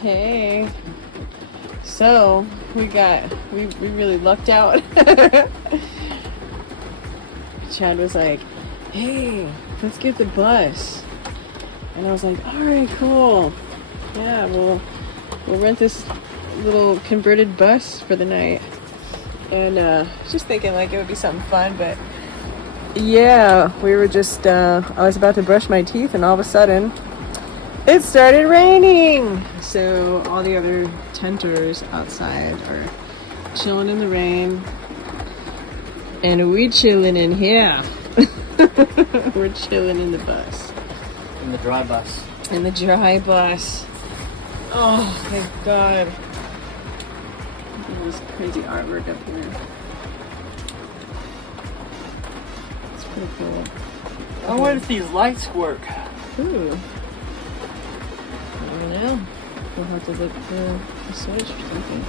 Hey. So, we really lucked out. Chad was like, hey, let's get the bus. And I was like, alright, cool. Yeah, we'll rent this little converted bus for the night. And just thinking like it would be something fun, but yeah, we were just, I was about to brush my teeth and all of a sudden it started raining. So all the other tenters outside are chilling in the rain. And we chilling in here. We're chilling in the bus. In the dry bus. In the dry bus. Oh, thank God. Look at this crazy artwork up here. It's pretty cool. I wonder if these lights work. Ooh. I don't know. We'll have to look for a switch or something.